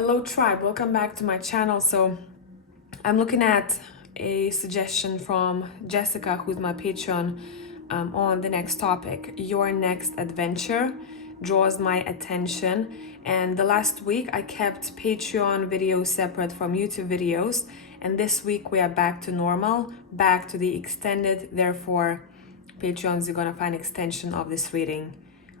Hello tribe, welcome back to my channel. So I'm looking at a suggestion from Jessica, who's my patron, on the next topic. Your next adventure draws my attention, and the last week I kept Patreon videos separate from YouTube videos, and this week we are back to normal, back to the extended. Therefore, Patreons, you're gonna find extension of this reading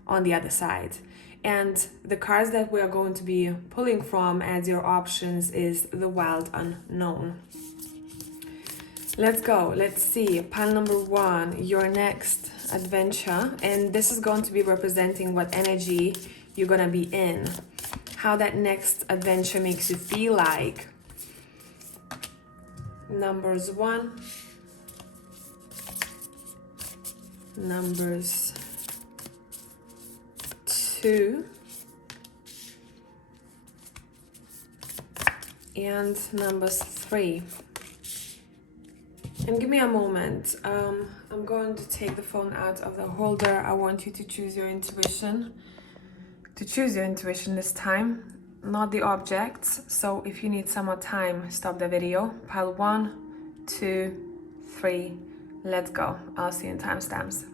on the other side. And the cards that we are going to be pulling from as your options is the Wild Unknown. Let's go. Let's see. Pile number one, your next adventure. And this is going to be representing what energy you're going to be in. How that next adventure makes you feel like. Numbers 1. Numbers 2 and numbers 3. And give me a moment. I'm going to take the phone out of the holder. I want you to choose your intuition. To choose your intuition this time, not the objects. So if you need some more time, stop the video. Pile 1, 2, 3. Let's go. I'll see you in timestamps.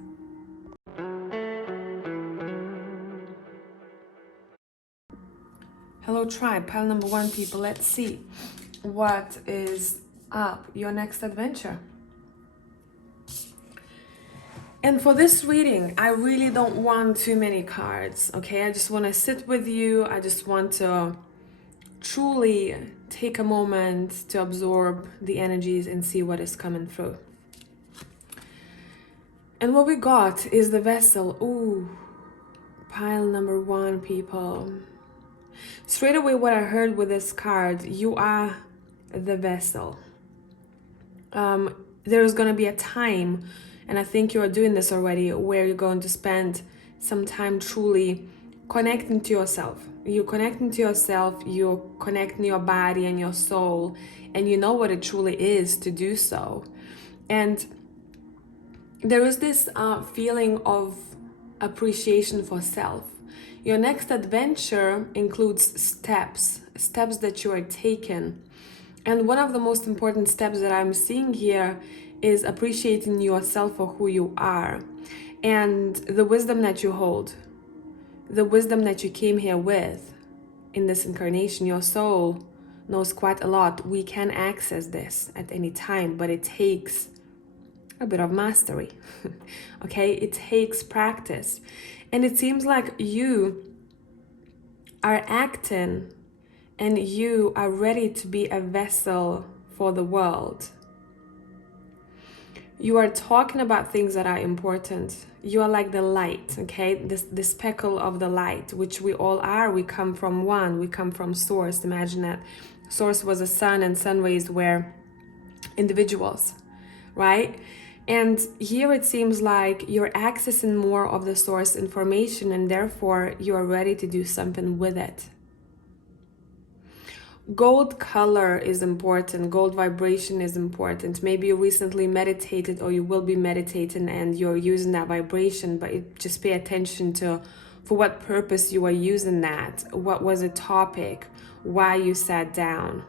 Hello tribe, pile number 1 people. Let's see what is up, your next adventure. And for this reading, I really don't want too many cards, okay? I just want to sit with you. I just want to truly take a moment to absorb the energies and see what is coming through. And what we got is the vessel. Ooh, pile number 1 people. Straight away, what I heard with this card, you are the vessel. There's going to be a time, and I think you are doing this already, where you're going to spend some time truly connecting to yourself. You're connecting to yourself, you're connecting your body and your soul, and you know what it truly is to do so. And there is this feeling of appreciation for self. Your next adventure includes steps that you are taking. And one of the most important steps that I'm seeing here is appreciating yourself for who you are and the wisdom that you hold, the wisdom that you came here with in this incarnation. Your soul knows quite a lot. We can access this at any time, but it takes a bit of mastery, okay? It takes practice. And it seems like you are acting and you are ready to be a vessel for the world. You are talking about things that are important. You are like the light, okay? This speckle of the light, which we all are. We come from one, we come from source. Imagine that source was a sun and sun rays were individuals, right? And here it seems like you're accessing more of the source information, and therefore you are ready to do something with it. Gold color is important. Gold vibration is important. Maybe you recently meditated or you will be meditating and you're using that vibration, but just pay attention to for what purpose you are using that. What was the topic? Why you sat down?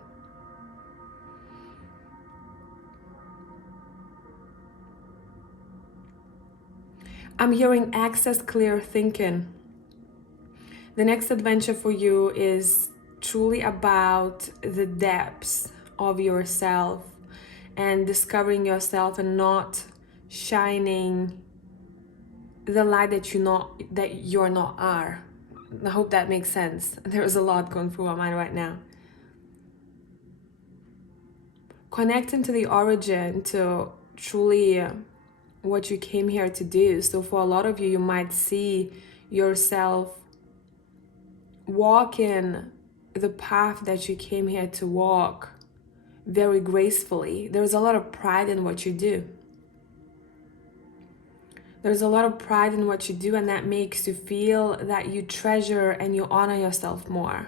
I'm hearing access clear thinking. The next adventure for you is truly about the depths of yourself and discovering yourself and not shining the light that you're not are. I hope that makes sense. There's a lot going through my mind right now. Connecting to the origin, to truly what you came here to do. So for a lot of you, you might see yourself walking the path that you came here to walk very gracefully. There's a lot of pride in what you do. There's a lot of pride in what you do, and that makes you feel that you treasure and you honor yourself more.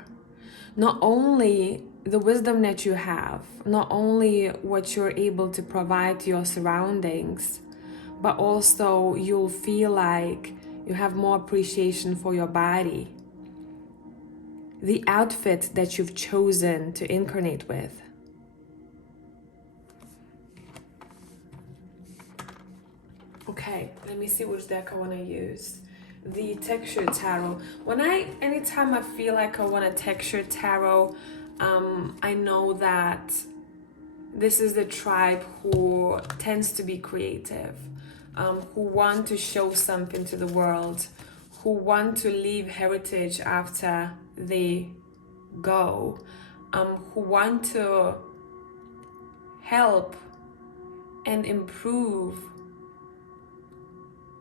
Not only the wisdom that you have, not only what you're able to provide to your surroundings, but also you'll feel like you have more appreciation for your body. the outfit that you've chosen to incarnate with. Okay, let me see which deck I want to use. The Texture Tarot. Anytime I feel like I want a Texture Tarot, I know that this is the tribe who tends to be creative, who want to show something to the world, who want to leave heritage after they go, who want to help and improve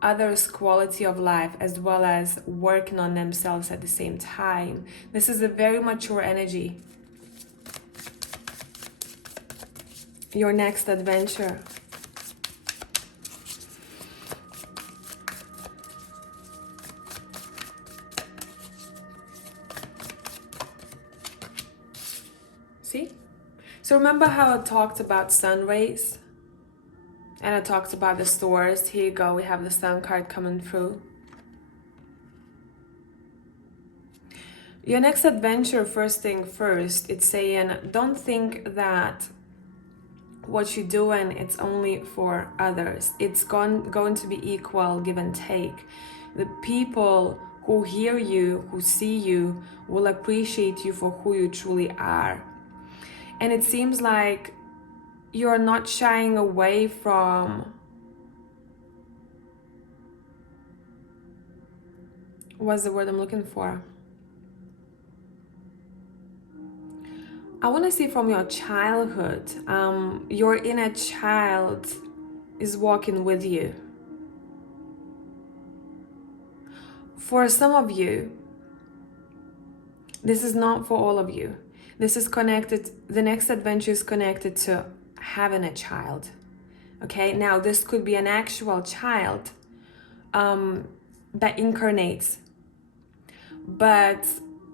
others' quality of life, as well as working on themselves at the same time. This is a very mature energy. Your next adventure. See? So remember how I talked about sun rays? And I talked about the stores. Here you go, we have the sun card coming through. Your next adventure, first thing first, it's saying, don't think that what you're doing, it's only for others. It's going to be equal, give and take. The people who hear you, who see you, will appreciate you for who you truly are. And it seems like you're not shying away from what's the word I'm looking for? I want to see from your childhood. Your inner child is walking with you. For some of you, this is not for all of you. This is connected, the next adventure is connected to having a child. Okay, now this could be an actual child that incarnates. But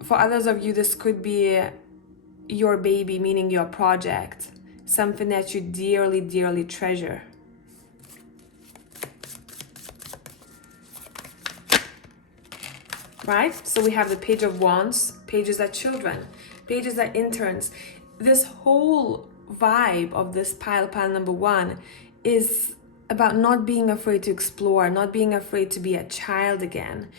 for others of you, this could be your baby, meaning your project, something that you dearly, dearly treasure. Right? So we have the Page of Wands. Pages are children. Pages are interns. This whole vibe of this pile number one is about not being afraid to explore, not being afraid to be a child again.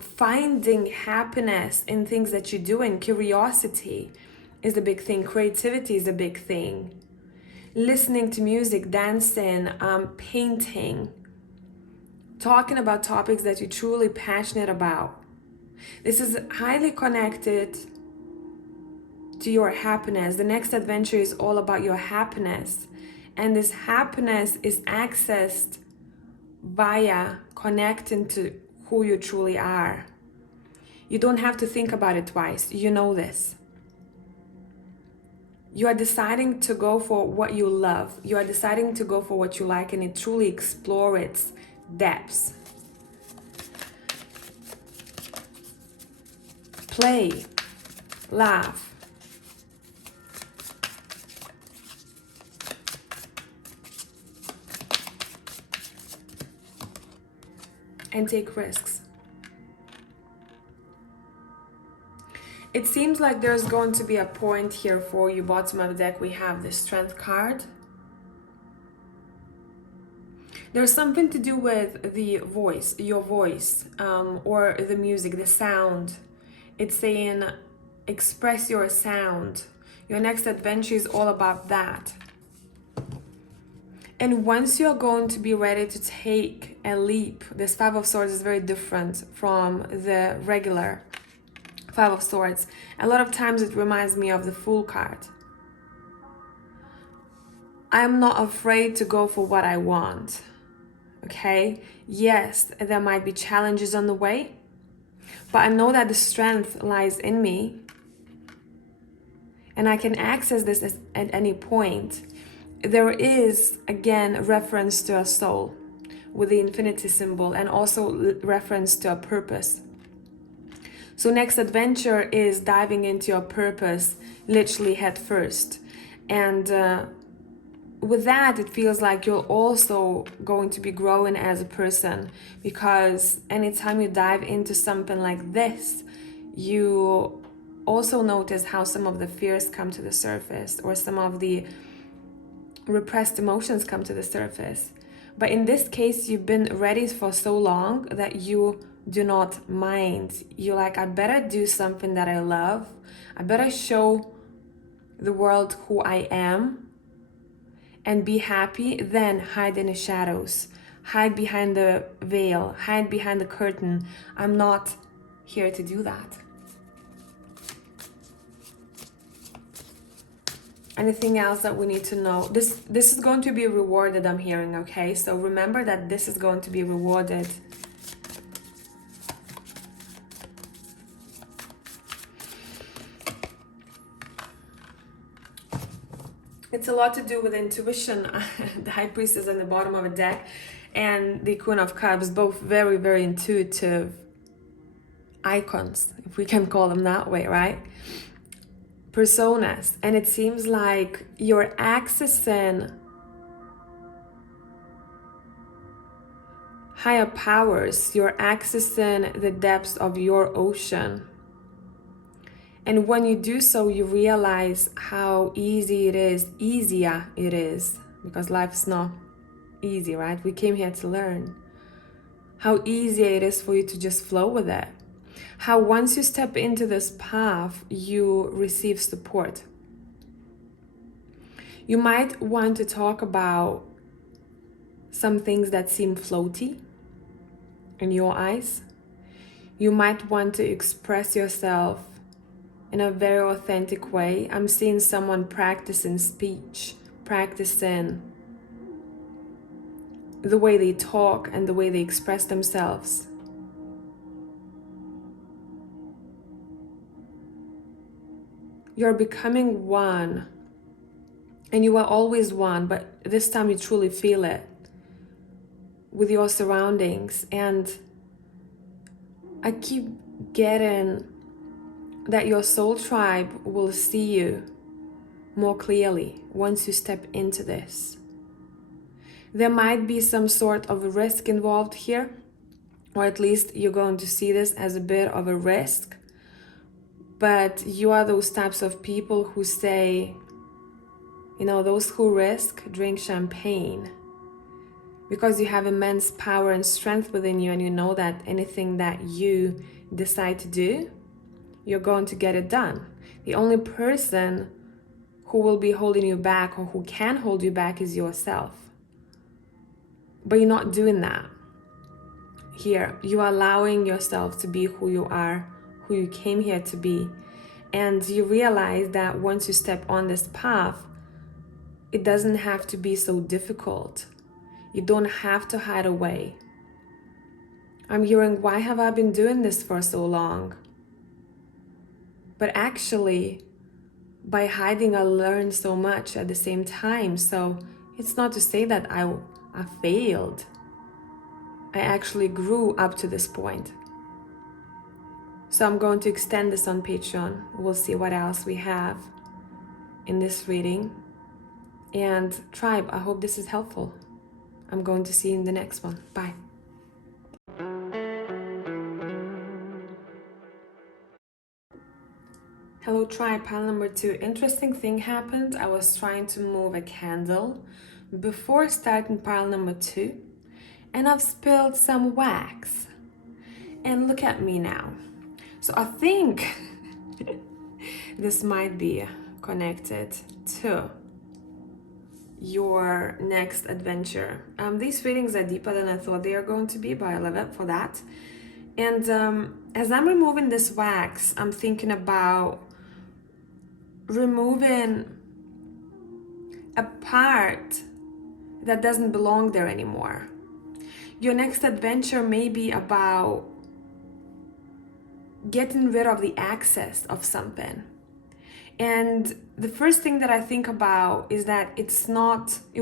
Finding happiness in things that you're doing. Curiosity is the big thing. Creativity is a big thing. Listening to music, dancing, painting, talking about topics that you're truly passionate about. This is highly connected to your happiness. The next adventure is all about your happiness. And this happiness is accessed via connecting to who you truly are. You don't have to think about it twice. You know this. You are deciding to go for what you love. You are deciding to go for what you like, and it truly explore its depths. Play, laugh, and take risks. It seems like there's going to be a point here for you. Bottom of the deck, we have the Strength card. There's something to do with the voice, your voice, or the music, the sound. It's saying, express your sound. Your next adventure is all about that. And once you're going to be ready to take a leap, this Five of Swords is very different from the regular Five of Swords. A lot of times it reminds me of the Fool card. I'm not afraid to go for what I want. Okay? Yes, there might be challenges on the way, but I know that the strength lies in me, and I can access this at any point. There is, again, reference to a soul with the infinity symbol, and also reference to a purpose. So next adventure is diving into your purpose, literally head first. And with that, it feels like you're also going to be growing as a person, because anytime you dive into something like this, you also notice how some of the fears come to the surface, or some of the repressed emotions come to the surface. But in this case, you've been ready for so long that you do not mind. You're like, I better do something that I love. I better show the world who I am and be happy than hide in the shadows, hide behind the veil, hide behind the curtain. I'm not here to do that. Anything else that we need to know? This is going to be rewarded, I'm hearing, okay? So remember that this is going to be rewarded. It's a lot to do with intuition. The High Priestess on the bottom of a deck and the Queen of Cups, both very, very intuitive icons, if we can call them that way, right? Personas. And it seems like you're accessing higher powers. You're accessing the depths of your ocean. And when you do so, you realize how easier it is, because life's not easy, right? We came here to learn. How easy it is for you to just flow with it. How once you step into this path, you receive support. You might want to talk about some things that seem floaty in your eyes. You might want to express yourself in a very authentic way. I'm seeing someone practicing speech, practicing the way they talk and the way they express themselves. You're becoming one, and you are always one, but this time you truly feel it with your surroundings. And I keep getting that your soul tribe will see you more clearly once you step into this. There might be some sort of risk involved here, or at least you're going to see this as a bit of a risk. But you are those types of people who say, you know, those who risk drink champagne, because you have immense power and strength within you, and you know that anything that you decide to do, you're going to get it done. The only person who will be holding you back, or who can hold you back, is yourself. But you're not doing that here. You are allowing yourself to be who you are, who you came here to be. And you realize that once you step on this path, it doesn't have to be so difficult. You don't have to hide away. I'm hearing, why have I been doing this for so long? But actually, by hiding, I learned so much at the same time. So it's not to say that I failed. I actually grew up to this point. So I'm going to extend this on Patreon. We'll see what else we have in this reading. And tribe, I hope this is helpful. I'm going to see you in the next one. Bye. Hello tribe, pile number 2. Interesting thing happened. I was trying to move a candle before starting pile number 2, and I've spilled some wax. And look at me now. So I think this might be connected to your next adventure. These readings are deeper than I thought they are going to be, but I love it for that. And as I'm removing this wax, I'm thinking about removing a part that doesn't belong there anymore. Your next adventure may be about getting rid of the access of something. And the first thing that I think about is that it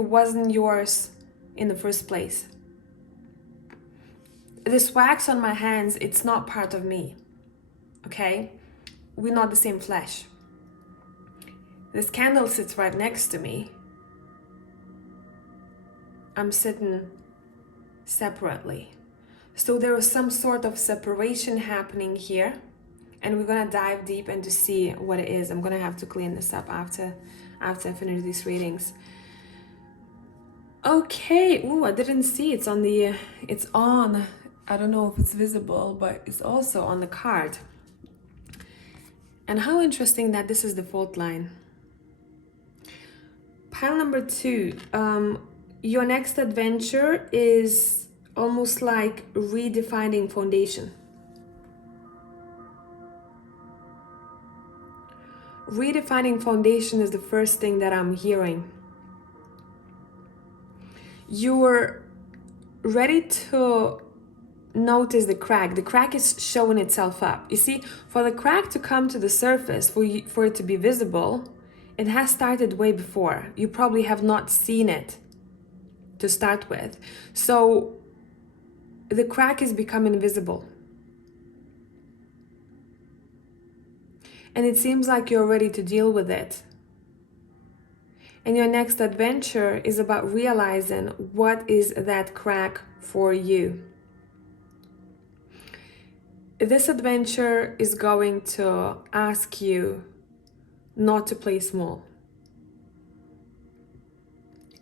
wasn't yours in the first place. This wax on my hands, it's not part of me, okay? We're not the same flesh. This candle sits right next to me. I'm sitting separately. So there is some sort of separation happening here. And we're gonna dive deep and to see what it is. I'm gonna have to clean this up after I finish these readings. Okay, oh, I didn't see it's on, I don't know if it's visible, but it's also on the card. And how interesting that this is the fault line. Pile number 2, your next adventure is almost like redefining foundation. Redefining foundation is the first thing that I'm hearing. You're ready to notice the crack. The crack is showing itself up. You see, for the crack to come to the surface, for it to be visible, it has started way before. You probably have not seen it to start with. So the crack is becoming visible. And it seems like you're ready to deal with it. And your next adventure is about realizing what is that crack for you. This adventure is going to ask you not to play small.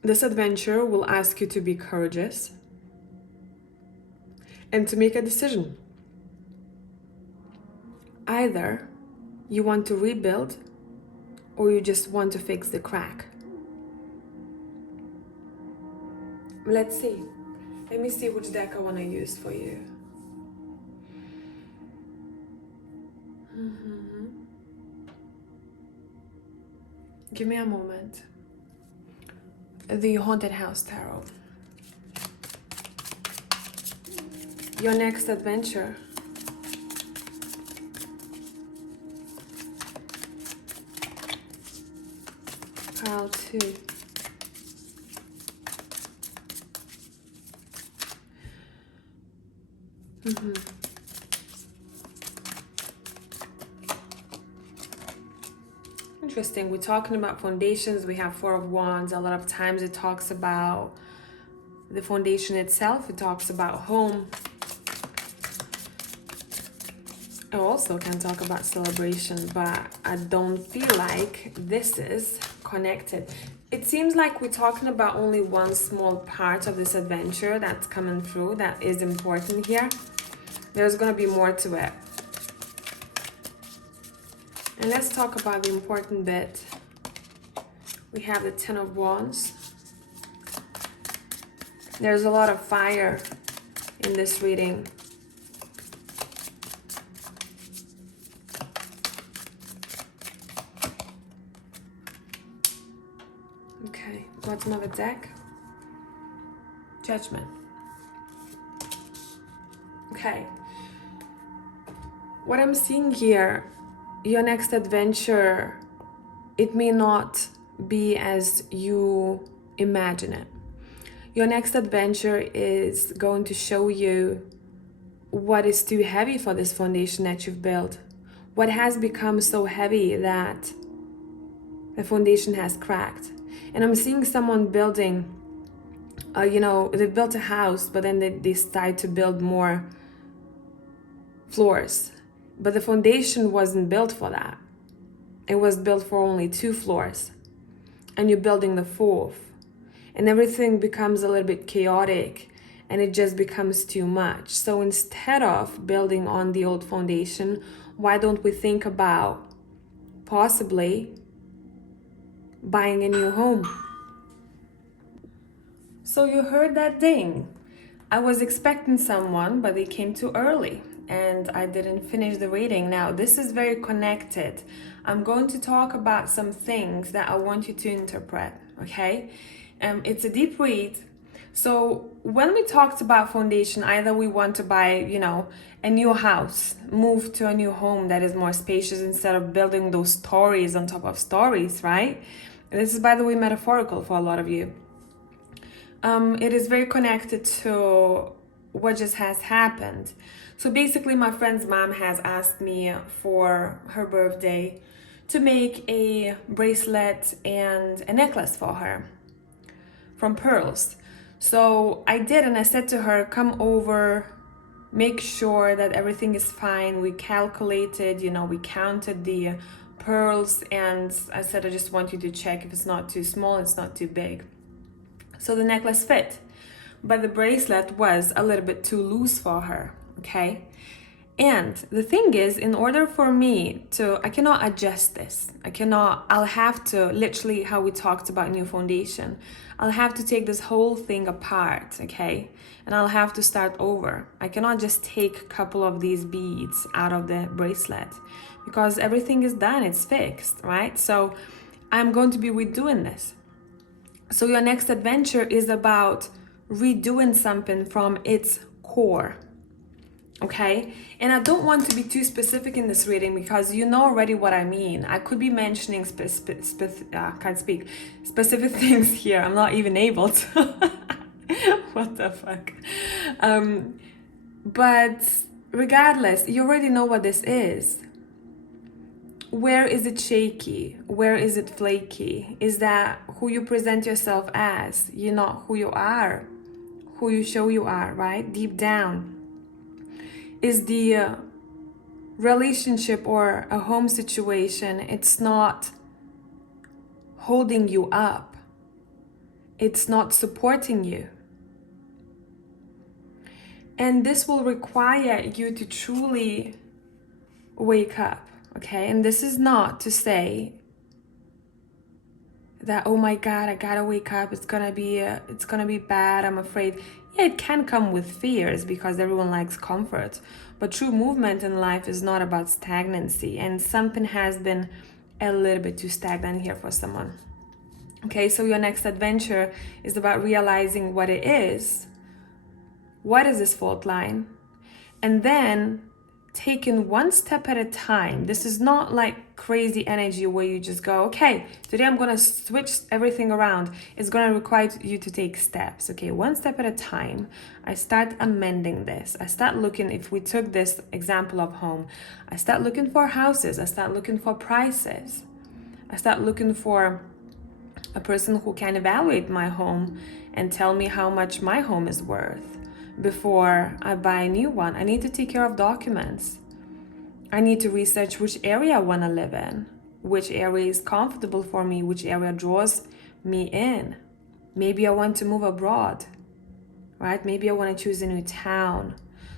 This adventure will ask you to be courageous and to make a decision. Either you want to rebuild or you just want to fix the crack. Let's see. Let me see which deck I want to use for you. Give me a moment. The Haunted House Tarot. Your next adventure. Pile 2. Interesting. We're talking about foundations. We have 4 of Wands. A lot of times it talks about the foundation itself. It talks about home. I also can talk about celebration, but I don't feel like this is connected. It seems like we're talking about only one small part of this adventure that's coming through that is important here. There's going to be more to it. And let's talk about the important bit. We have the 10 of Wands. There's a lot of fire in this reading. Okay, bottom of the deck. Judgment. Okay. What I'm seeing here, your next adventure, it may not be as you imagine it. Your next adventure is going to show you what is too heavy for this foundation that you've built. What has become so heavy that the foundation has cracked. And I'm seeing someone building, they built a house, but then they decide to build more floors. But the foundation wasn't built for that. It was built for only 2 floors. And you're building the 4th. And everything becomes a little bit chaotic and it just becomes too much. So instead of building on the old foundation, why don't we think about possibly buying a new home? So you heard that ding. I was expecting someone, but they came too early and I didn't finish the reading. Now, this is very connected. I'm going to talk about some things that I want you to interpret, okay? It's a deep read. So when we talked about foundation, either we want to buy, a new house, move to a new home that is more spacious instead of building those stories on top of stories, right? And this is, by the way, metaphorical for a lot of you. It is very connected to what just has happened. So basically, my friend's mom has asked me for her birthday to make a bracelet and a necklace for her from pearls. So I did, and I said to her, come over make sure that everything is fine. We calculated, we counted the pearls, and I said I just want you to check if it's not too small, it's not too big. So the necklace fit, but the bracelet was a little bit too loose for her, okay? And the thing is, in order for me to, I cannot adjust this. I'll have to, literally how we talked about new foundation, I'll have to take this whole thing apart, okay? And I'll have to start over. I cannot just take a couple of these beads out of the bracelet because everything is done, it's fixed, right? So I'm going to be redoing this. So your next adventure is about redoing something from its core. Okay, and I don't want to be too specific in this reading because you know already what I mean. I could be mentioning specific things here. I'm not even able to. What the fuck? But regardless, you already know what this is. Where is it shaky? Where is it flaky? Is that who you present yourself as? You're not who you are, who you show you are, right? Deep down. Is the relationship or a home situation, it's not holding you up. It's not supporting you. And this will require you to truly wake up, okay? And this is not to say that, oh my God, I gotta wake up, it's gonna be bad, I'm afraid. Yeah, it can come with fears because everyone likes comfort, but true movement in life is not about stagnancy, and something has been a little bit too stagnant here for someone. Okay, so your next adventure is about realizing what it is. What is this fault line? And then taking one step at a time. This is not like crazy energy where you just go, okay, today I'm gonna switch everything around. It's gonna require you to take steps, okay? One step at a time. I start amending this. I start looking, if we took this example of home, I start looking for houses. I start looking for prices. I start looking for a person who can evaluate my home and tell me how much my home is worth. Before I buy a new one, I need to take care of documents. I need to research which area I want to live in, which area is comfortable for me, which area draws me in. Maybe I want to move abroad, right? Maybe I want to choose a new town.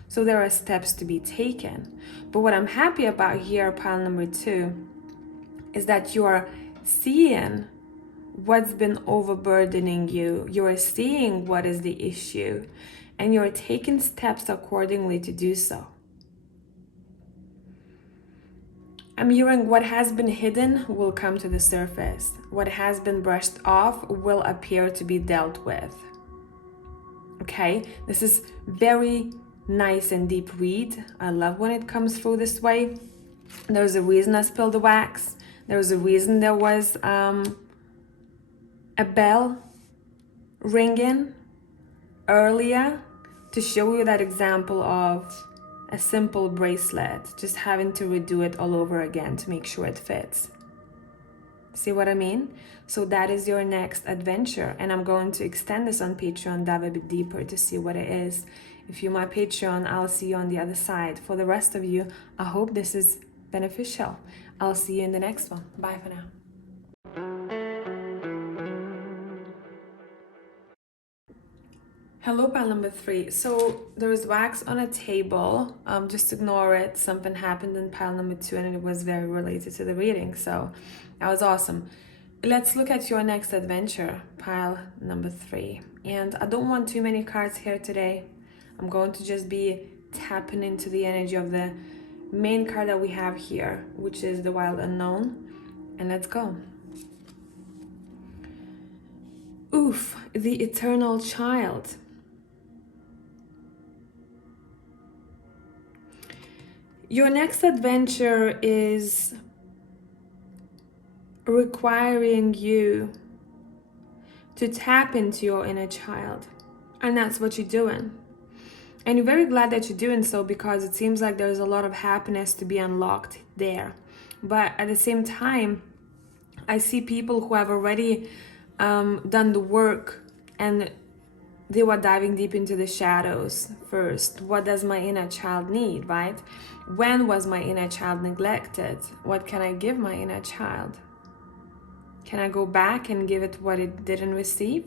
So there are steps to be taken. But what I'm happy about here, pile number 2, is that you are seeing what's been overburdening you. You are seeing what is the issue, and you're taking steps accordingly to do so. I'm hearing what has been hidden will come to the surface. What has been brushed off will appear to be dealt with. Okay, this is very nice and deep read. I love when it comes through this way. There's a reason I spilled the wax. There's a reason there was a bell ringing earlier to show you that example of a simple bracelet, just having to redo it all over again to make sure it fits. See what I mean? So that is your next adventure, and I'm going to extend this on Patreon, dive a bit deeper to see what it is. If you're my Patreon, I'll see you on the other side. For the rest of you, I hope this is beneficial. I'll see you in the next one. Bye for now. Hello, pile number 3. So there is wax on a table. Just ignore it. Something happened in pile number 2 and it was very related to the reading. So that was awesome. Let's look at your next adventure, pile number 3. And I don't want too many cards here today. I'm going to just be tapping into the energy of the main card that we have here, which is the Wild Unknown. And let's go. Oof, the Eternal Child. Your next adventure is requiring you to tap into your inner child. And that's what you're doing. And you're very glad that you're doing so because it seems like there's a lot of happiness to be unlocked there. But at the same time, I see people who have already done the work and they were diving deep into the shadows first. What does my inner child need, right? When was my inner child neglected? What can I give my inner child? Can I go back and give it what it didn't receive?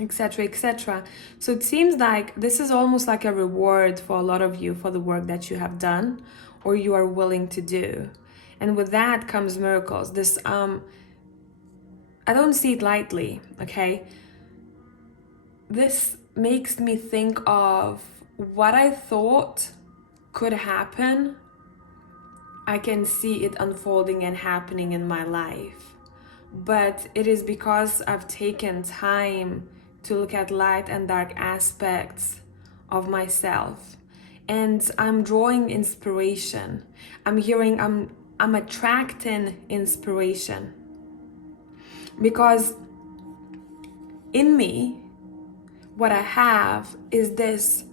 Etc, etc. So it seems like this is almost like a reward for a lot of you for the work that you have done or you are willing to do. And with that comes miracles. This I don't see it lightly, okay? This makes me think of what I thought could happen. I can see it unfolding and happening in my life. But it is because I've taken time to look at light and dark aspects of myself. And I'm drawing inspiration. I'm attracting inspiration. Because in me, what I have is this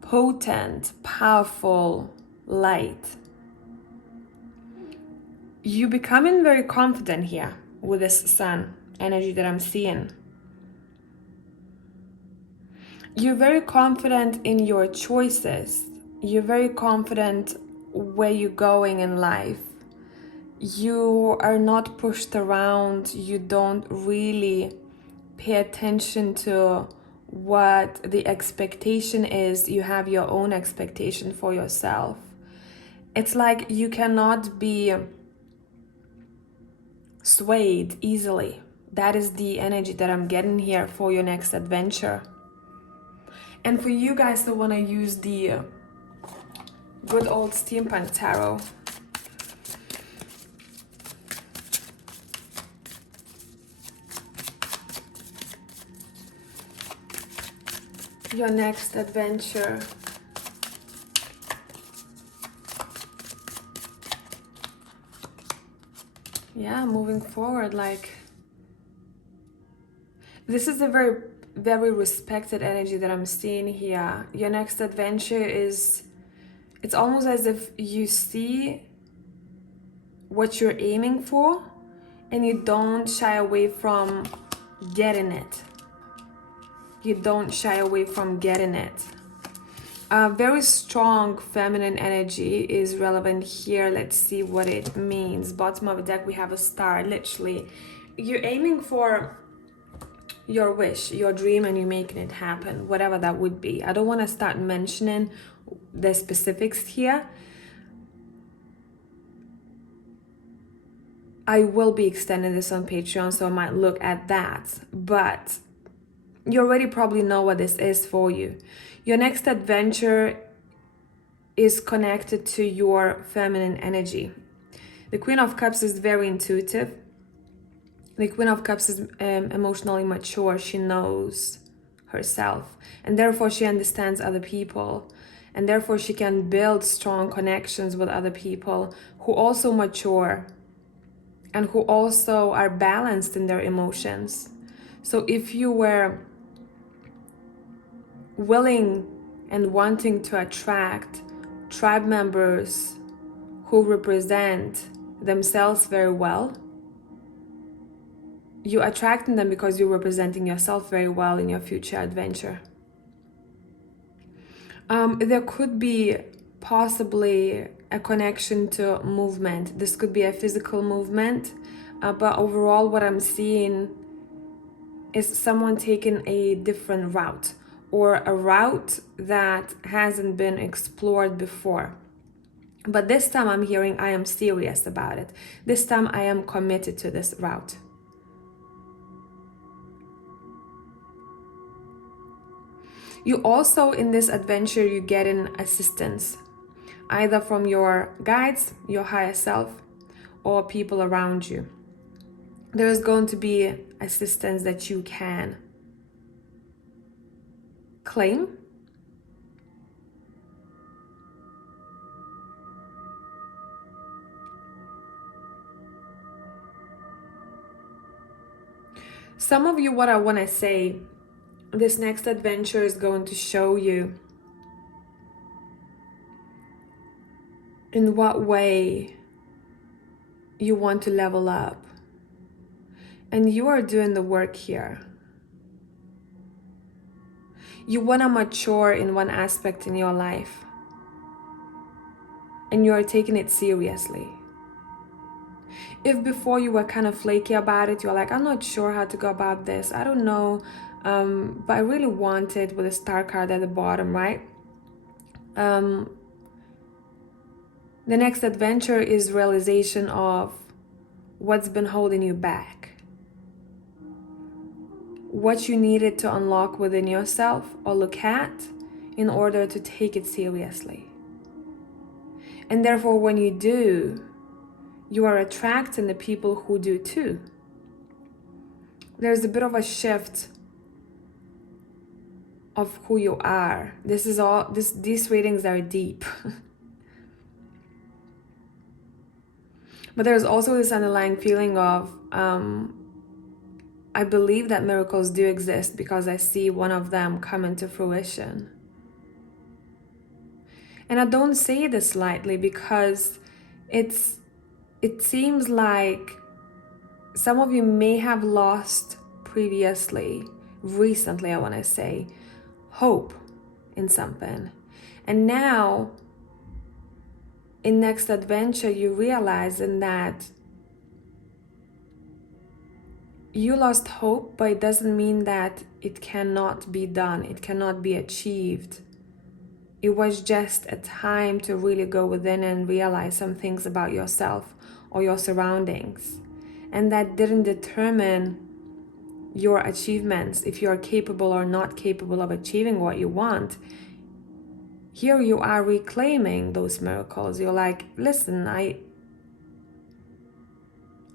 potent, powerful light. You becoming very confident here with this sun energy that I'm seeing. You're very confident in your choices. You're very confident where you're going in life. You are not pushed around. You don't really pay attention to what the expectation is. You have your own expectation for yourself. It's like you cannot be swayed easily. That is the energy that I'm getting here for your next adventure. And for you guys that want to use the good old steampunk tarot, your next adventure. Yeah, moving forward, like this is a very, very respected energy that I'm seeing here. Your next adventure is, it's almost as if you see what you're aiming for and you don't shy away from getting it. You don't shy away from getting it. A very strong feminine energy is relevant here. Let's see what it means. Bottom of the deck, we have a star. Literally, you're aiming for your wish, your dream, and you're making it happen, whatever that would be. I don't want to start mentioning the specifics here. I will be extending this on Patreon, so I might look at that. But you already probably know what this is for you. Your next adventure is connected to your feminine energy. The Queen of Cups is very intuitive. The Queen of Cups is emotionally mature. She knows herself, and therefore she understands other people, and therefore she can build strong connections with other people who also mature and who also are balanced in their emotions. So if you were willing and wanting to attract tribe members who represent themselves very well, you're attracting them because you're representing yourself very well in your future adventure. There could be possibly a connection to movement. This could be a physical movement, but overall what I'm seeing is someone taking a different route, or a route that hasn't been explored before. But this time I'm hearing I am serious about it. This time I am committed to this route. You also, in this adventure, you get an assistance, either from your guides, your higher self, or people around you. There's going to be assistance that you can claim. Some of you, what I want to say, this next adventure is going to show you in what way you want to level up. And you are doing the work here. You want to mature in one aspect in your life, and you are taking it seriously. If before you were kind of flaky about it, you're like, I'm not sure how to go about this, I don't know, but I really want it, with a star card at the bottom, right? The next adventure is realization of what's been holding you back, what you needed to unlock within yourself or look at in order to take it seriously. And therefore, when you do, you are attracting the people who do too. There's a bit of a shift of who you are. These readings are deep. But there's also this underlying feeling of, I believe that miracles do exist because I see one of them come into fruition. And I don't say this lightly, because it seems like some of you may have lost recently, I want to say, hope in something. And now, in next adventure, you realize in that you lost hope, but it doesn't mean that it cannot be done, it cannot be achieved. It was just a time to really go within and realize some things about yourself or your surroundings. And that didn't determine your achievements, if you are capable or not capable of achieving what you want. Here you are reclaiming those miracles. You're like, listen, I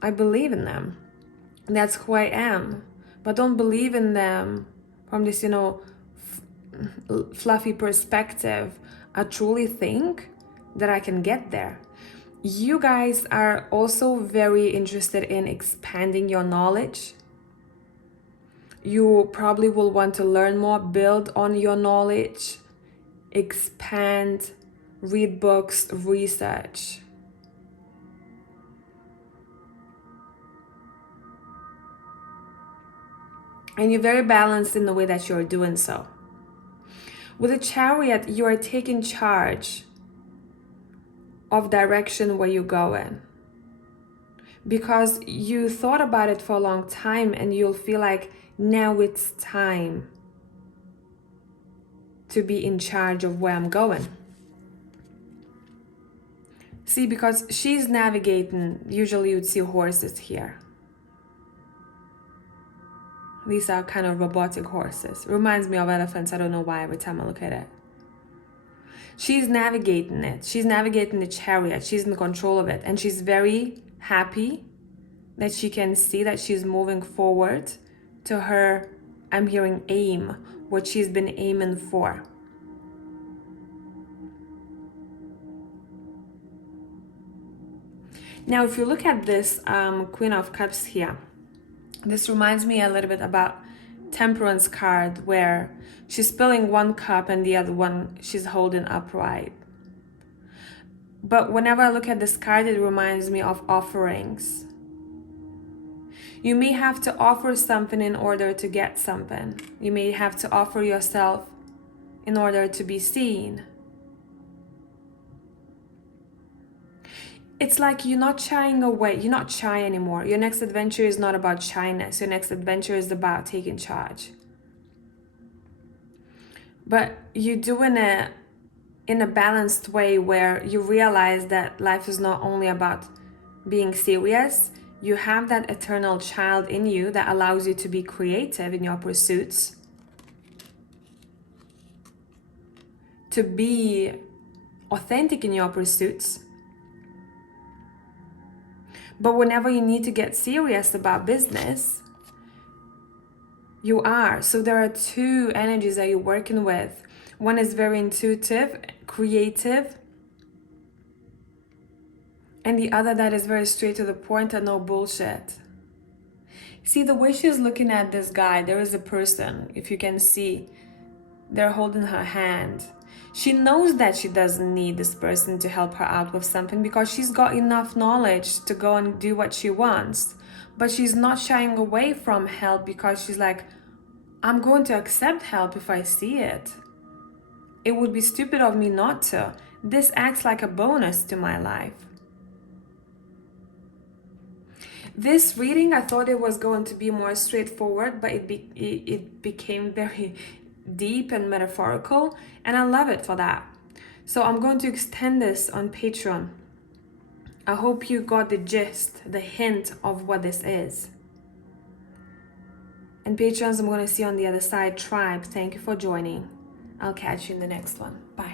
believe in them. That's who I am. But don't believe in them from this, fluffy perspective. I truly think that I can get there. You guys are also very interested in expanding your knowledge. You probably will want to learn more, build on your knowledge, expand, read books, research. And you're very balanced in the way that you're doing so. With a Chariot, you are taking charge of direction where you're going, because you thought about it for a long time, and you'll feel like now it's time to be in charge of where I'm going. See, because she's navigating, usually you'd see horses here. These are kind of robotic horses. Reminds me of elephants. I don't know why every time I look at it. She's navigating it. She's navigating the chariot. She's in control of it. And she's very happy that she can see that she's moving forward to her, I'm hearing, aim, what she's been aiming for. Now, if you look at this Queen of Cups here, this reminds me a little bit about Temperance card, where she's spilling one cup and the other one she's holding upright. But whenever I look at this card, it reminds me of offerings. You may have to offer something in order to get something. You may have to offer yourself in order to be seen. It's like you're not shying away. You're not shy anymore. Your next adventure is not about shyness. Your next adventure is about taking charge. But you do in a balanced way, where you realize that life is not only about being serious. You have that eternal child in you that allows you to be creative in your pursuits, to be authentic in your pursuits. But whenever you need to get serious about business, you are. So there are two energies that you're working with. One is very intuitive, creative, and the other that is very straight to the point and no bullshit. See, the way she's looking at this guy, there is a person, if you can see, they're holding her hand. She knows that she doesn't need this person to help her out with something, because she's got enough knowledge to go and do what she wants. But she's not shying away from help, because she's like, I'm going to accept help if I see it. It would be stupid of me not to. This acts like a bonus to my life. This reading, I thought it was going to be more straightforward, but it became very deep and metaphorical, and I love it for that. So I'm going to extend this on Patreon. I hope you got the gist, the hint of what this is. And Patreons, I'm going to see you on the other side. Tribe, thank you for joining. I'll catch you in the next one. Bye.